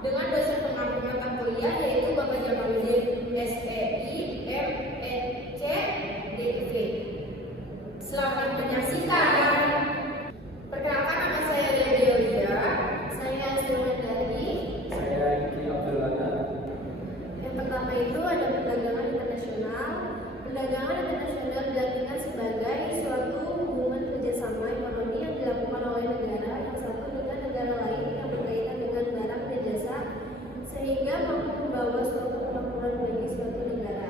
dengan dosen pengampu mata kuliah yaitu Bapak Jamaluddin SPI MEC DIV. Selamat menyaksikan. Perkenalkan, nama saya Delia. Saya Suwandari. Saya Iki Abdullah. Yang pertama itu ada perdagangan internasional. Perdagangan internasional diartikan sebagai suatu hubungan kerjasama ekonomi yang dilakukan oleh negara yang satu dengan negara lain yang berkaitan dengan barang dan jasa sehingga mampu membawa suatu kemakmuran bagi suatu negara.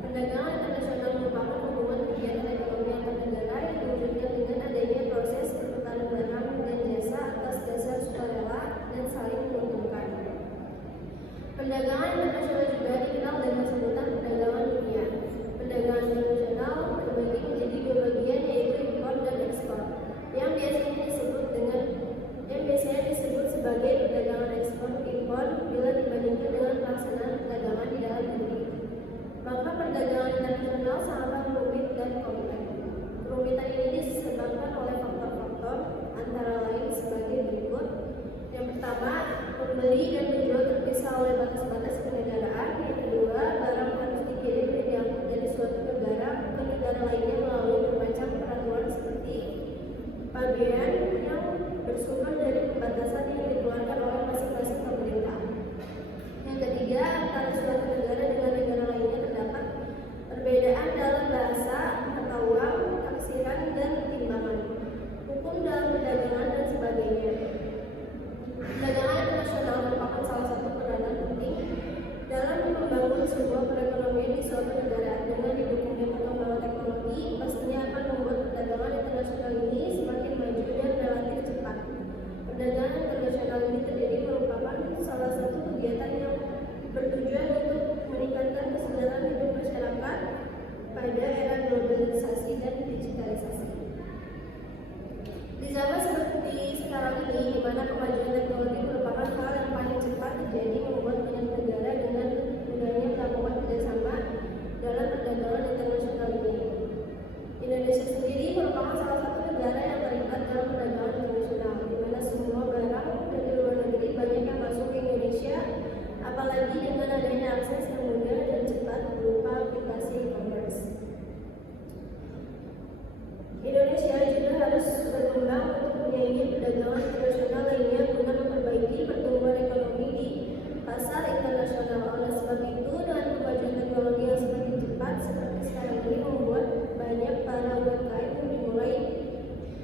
Perdagangan internasional merupakan hubungan kegiatan ekonomi antar negara yang diwujudkan dengan adanya proses pertukaran barang dan jasa atas dasar sukarela dan saling menguntungkan. Perdagangan internasional juga dikenal dengan sebutan perdagangan dunia. Perdagangan internasional terbagi menjadi dua bagian, yaitu impor dan ekspor, yang biasanya disebut sebagai perdagangan ekspor impor bila dibandingkan dengan pelaksanaan perdagangan di dalam negeri. Maka perdagangan internasional sangatlah rumit dan kompleks. Kerumitan ini disebabkan oleh faktor-faktor antara lain sebagai berikut. Yang pertama, pembeli dan penjual terpisah oleh batas-batas kenegaraan. Yang kedua, barang harus dikirim dan diangkut dari suatu negara ke negara lainnya melalui bermacam peraturan seperti pabean yang bersumber dari pembatasan yang dikeluarkan oleh masing-masing pemerintah. Yang ketiga, antara suatu negara dengan negara lainnya terdapat perbedaan dalam bahasa, mata uang, taksiran, dan timbangan, hukum dalam perdagangan, dan sebagainya. Perdagangan internasional merupakan salah satu peranan penting dalam membangun sebuah perekonomian di suatu negara. Dengan didukungnya perkembangan teknologi, pastinya akan membuat perdagangan internasional ini semakin maju dan relatif cepat. Perdagangan internasional ini terdiri merupakan salah satu kegiatan yang bertujuan untuk meningkatkan kesadaran hidup masyarakat pada era globalisasi dan digitalisasi. Di zaman seperti sekarang ini, di mana kemajuan teknologi merupakan hal yang paling cepat terjadi, membuat banyak negara dengan mudahnya melakukan kerjasama dalam perdagangan internasional ini. Indonesia sendiri merupakan salah satu negara yang terlibat dalam perdagangan internasional, di mana semua barang dari luar negeri banyak yang masuk ke Indonesia, apalagi dengan adanya akses yang mudah dan cepat berupa aplikasi e-commerce. Indonesia juga harus berkembang untuk menyaingi perdagangan internasional lainnya guna memperbaiki pertumbuhan ekonomi di pasar internasional. Oleh sebab itu, dengan kemajuan teknologi yang semakin cepat seperti sekarang ini membuat banyak para UMKM dimulai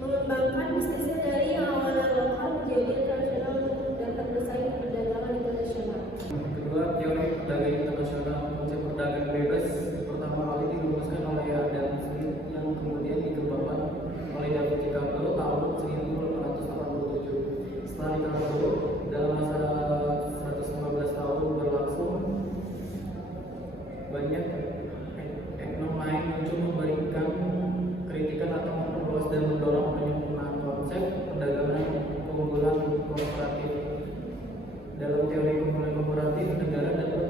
mengembangkan bisnisnya dari yang awalnya lokal menjadi internasional untuk dapat bersaing di perdagangan internasional. Kedua, teori perdagangan internasional. Konsep perdagangan bebas pertama kali dirumuskan oleh Adam Smith yang kemudian dikembangkan oleh David Ricardo tahun 1887. Setelah Ricardo, dalam masa 115 tahun berlangsung, banyak ekonom lain muncul memberikan kritikan atau memperluas dan mendorong penyempurnaan konsep perdagangan keunggulan kooperatif. Dalam teori keunggulan kooperatif, negara dapat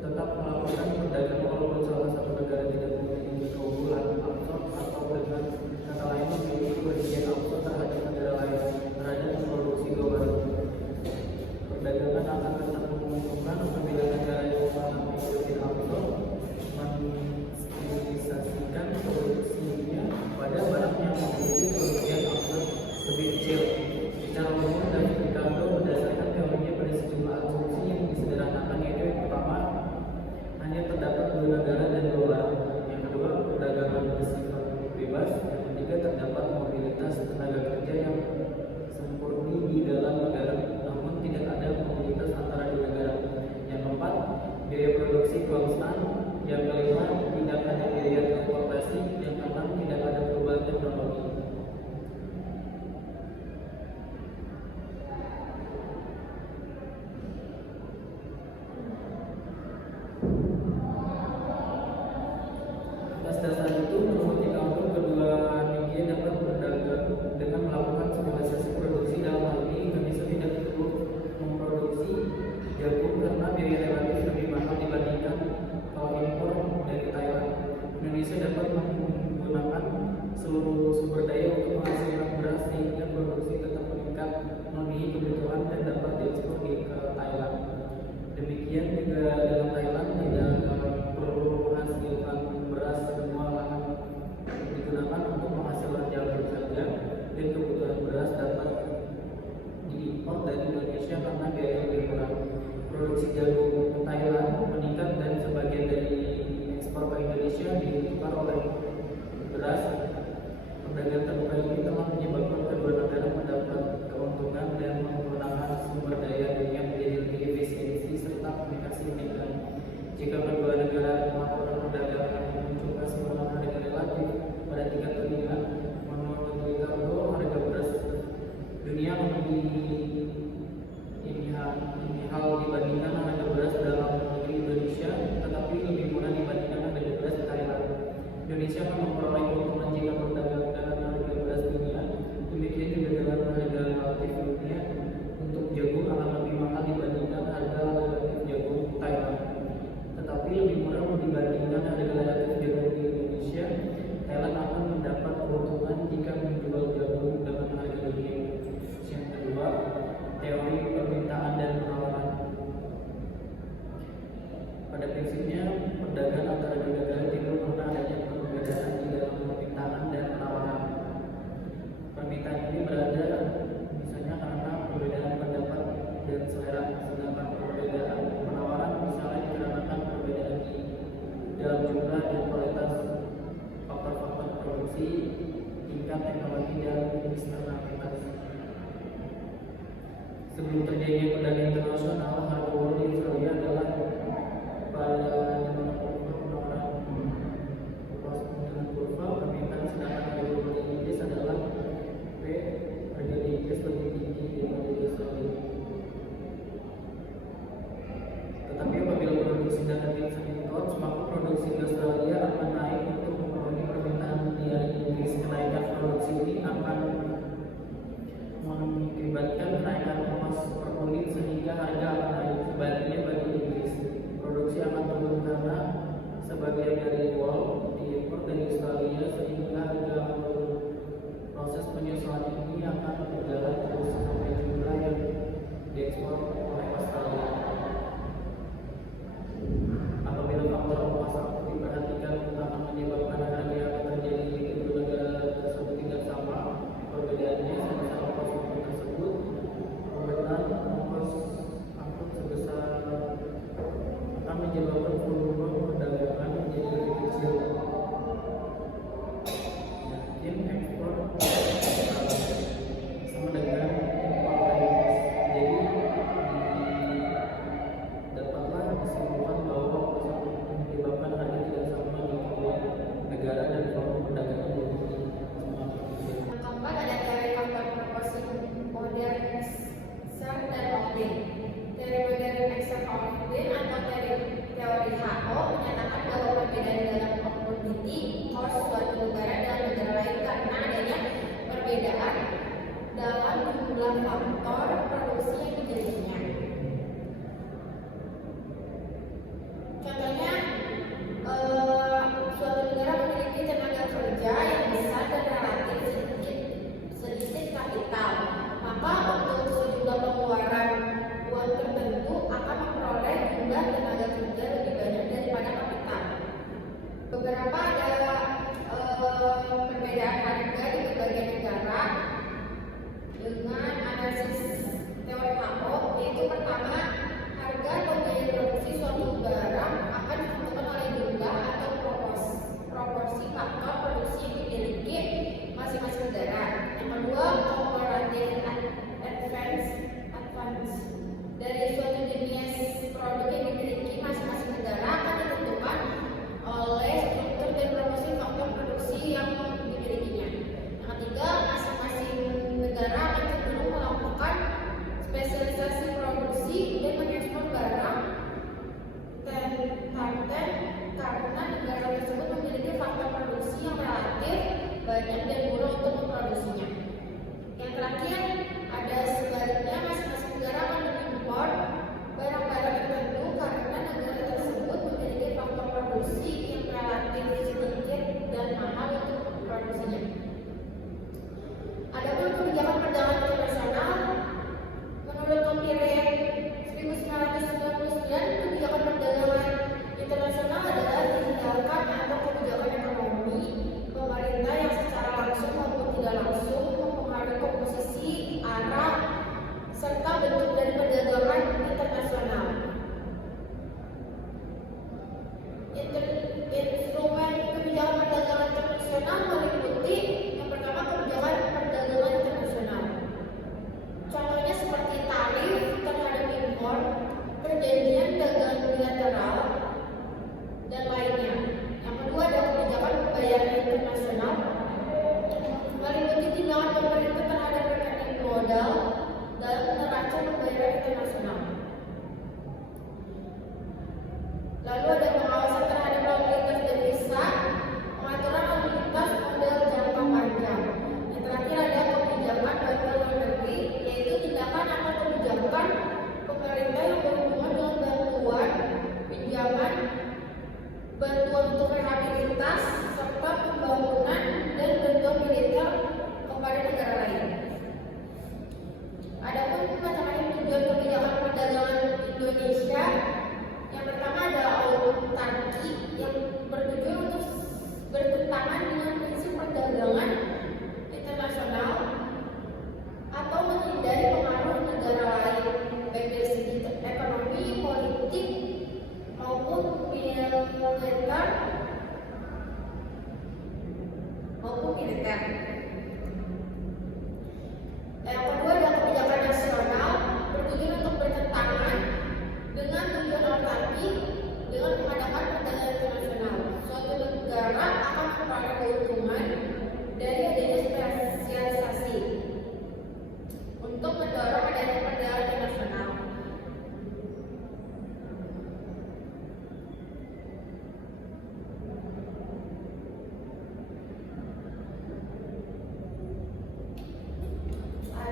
tetap melakukan perdagangan walaupun salah satu negara tidak memiliki keunggulan absorb atau dengan kata lain memiliki bagian absorb terhadap negara lain terhadap produksi global. Perdagangan akan tetap menguntungkan apabila negara yang mengalami bagian absorb mensinkronisasikan produksinya pada barang yang memiliki bagian absorb lebih kecil. Secara umum, David Ricardo berdasarkan teorinya pada sejumlah asumsi yang disederhanakan, yaitu yang pertama, hanya terdapat dua negara dan dua barang. Yang eksternalitas. Sebelum terjadinya perdagangan internasional, harga euro di Australia adalah pada zaman penurunan kurva permintaan, sedangkan harga euro di Inggris adalah harga di Inggris lebih tinggi daripada di Australia. Tetapi apabila produksi data disedot, maka produksi di Australia akan naik untuk memenuhi permintaan di Inggris. Kenaikan produksi ini akan mengakibatkan kenaikan emas per unit sehingga harga akan naik. Sebaliknya bagi Inggris, produksi akan turun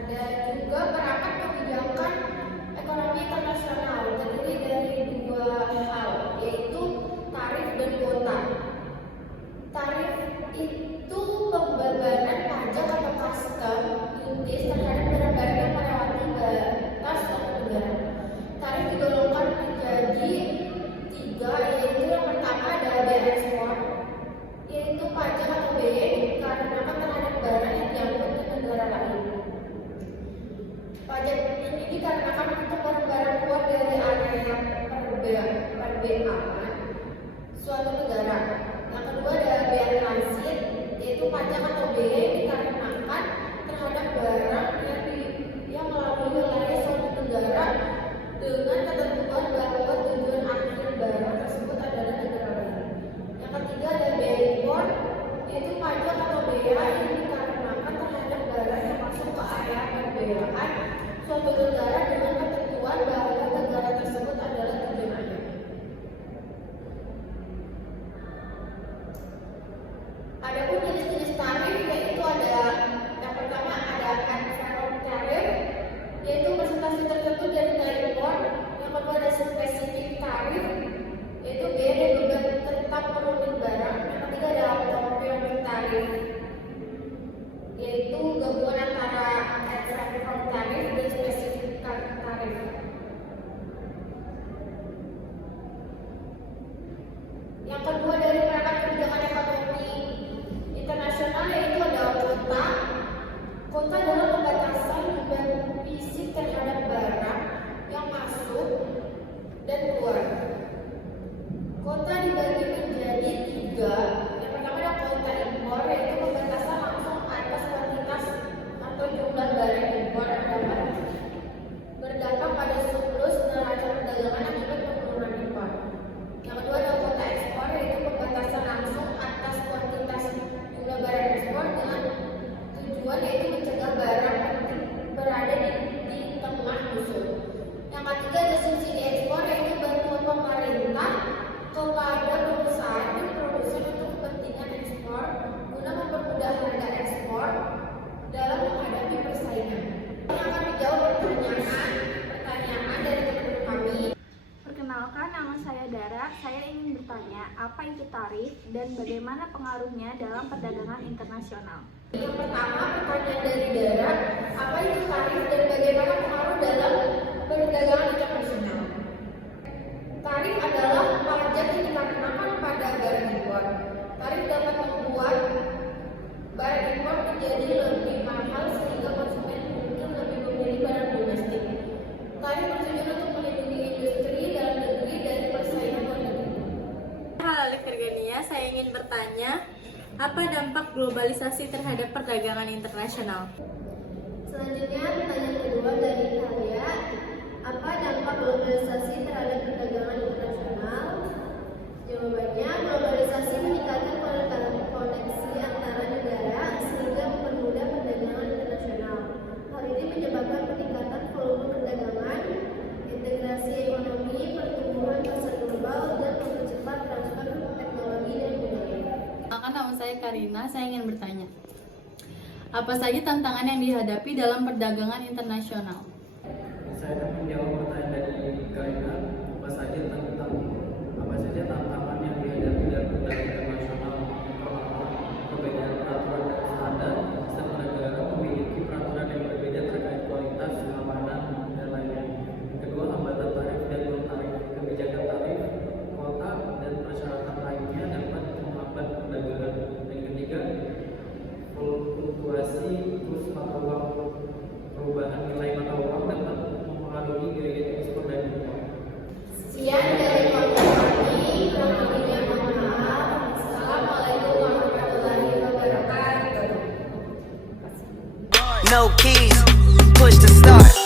Ada juga perangkat kebijakan ekonomi internasional terdiri dari dua hal, yaitu tarif dan kuota. Tarif itu pembebanan pajak atau custom duties terhadap barang-barang yang melewati batas suatu negara. Tarif digolongkan menjadi tiga, yaitu yang pertama adalah bea ekspor, yaitu pajak atau bea dikarenakan terhadap barang yang diangkut ke negara lain. Pajak ini dikarenakan untuk barang-barang keluar dari area perbedaan suatu negara. Yang kedua adalah bea transit, yaitu pajak atau bea dikarenakan terhadap barang yang melalui wilayah suatu negara dengan ketentuan bahwa tujuan akhir barang tersebut adalah negara lain. Yang ketiga adalah bea impor, yaitu pajak atau bea yang dikarenakan terhadap barang yang masuk ke area perbedaan suatu negara dengan ketentuan bahwa negara tersebut adalah tujuan akhir. Adapun jenis-jenis tarif, yaitu ada yang pertama ada ad-valorem tarif, yaitu presentasi tertentu dari nilai impor. Yang kedua ada spesifik tarif, yaitu biaya dan beban tetap per unit barang. Yang ketiga ada automatic tarif, yaitu gabungan antara ad-valorem tarif dan spesifik tarif. Yang kedua dari perangkat kebijakan ekonomi internasional, yaitu ada kuota. Kuota adalah pembatasan beban fisik terhadap barang yang masuk dan keluar. Kuota dibagi menjadi tiga. Yang pertama ada kuota impor, yaitu pembatasan langsung atas kuantitas atau jumlah barang impor yang dapat berdampak pada surplus neraca perdagangan akibat penurunan impor. Yang kedua ada kuota ekspor, yaitu pembatasan langsung atas kuantitas jumlah barang ekspor dengan tujuan yaitu mencegah barang berada di tengah musuh. Yang ketiga ada subsidi ekspor, yaitu bantuan pemerintah kepada perusahaan dan produsen untuk kepentingan ekspor guna mempermudah harga ekspor dalam menghadapi persaingan. Yang akan menjawab pertanyaan dari teman-teman kami. Perkenalkan, nama saya Dara. Saya ingin bertanya, apa itu tarif dan bagaimana pengaruhnya dalam perdagangan internasional? Yang pertama, pertanyaan dari Dara, apa itu tarif dan bagaimana pengaruh dalam perdagangan internasional? Tarif adalah pajak yang dikenakan pada barang impor. Tarif dapat membuat barang impor menjadi lebih mahal sehingga konsumen mungkin lebih memilih barang domestik. Tarif bertujuan untuk melindungi industri dalam negeri dari persaingan luar negeri. Halo Alif Virgania, saya ingin bertanya, apa dampak globalisasi terhadap perdagangan internasional? Selanjutnya, pertanyaan kedua dari Khalia, apa dampak globalisasi terhadap perdagangan internasional? Jawabannya, globalisasi meningkatkan koneksi antara negara sehingga mempermudah perdagangan internasional. Hal ini menyebabkan peningkatan volume perdagangan, integrasi ekonomi, pertumbuhan pasar global, dan mempercepat transfer teknologi dan budaya. Nama saya Karina, saya ingin bertanya, apa saja tantangan yang dihadapi dalam perdagangan internasional? Saya akan menjawab pertanyaan dari Karina. Apa saja tantangan yang dihadapi dalam perdagangan internasional? Perbedaan peraturan dan standar. Setiap negara memiliki peraturan yang berbeda terkait kualitas, keamanan, dan lainnya. Kedua, hambatan tarif dan non tarif. Kebijakan tarif, kuota, dan persyaratan lainnya dapat menghambat perdagangan. Yang ketiga, fluktuasi kurs mata uang. Perubahan nilai mata uang dapat mempengaruhi gaya ekspor dan impor. Sekian dari podcast kami, kurang lebihnya mohon maaf. Assalamualaikum warahmatullahi wabarakatuh. No keys, push to start.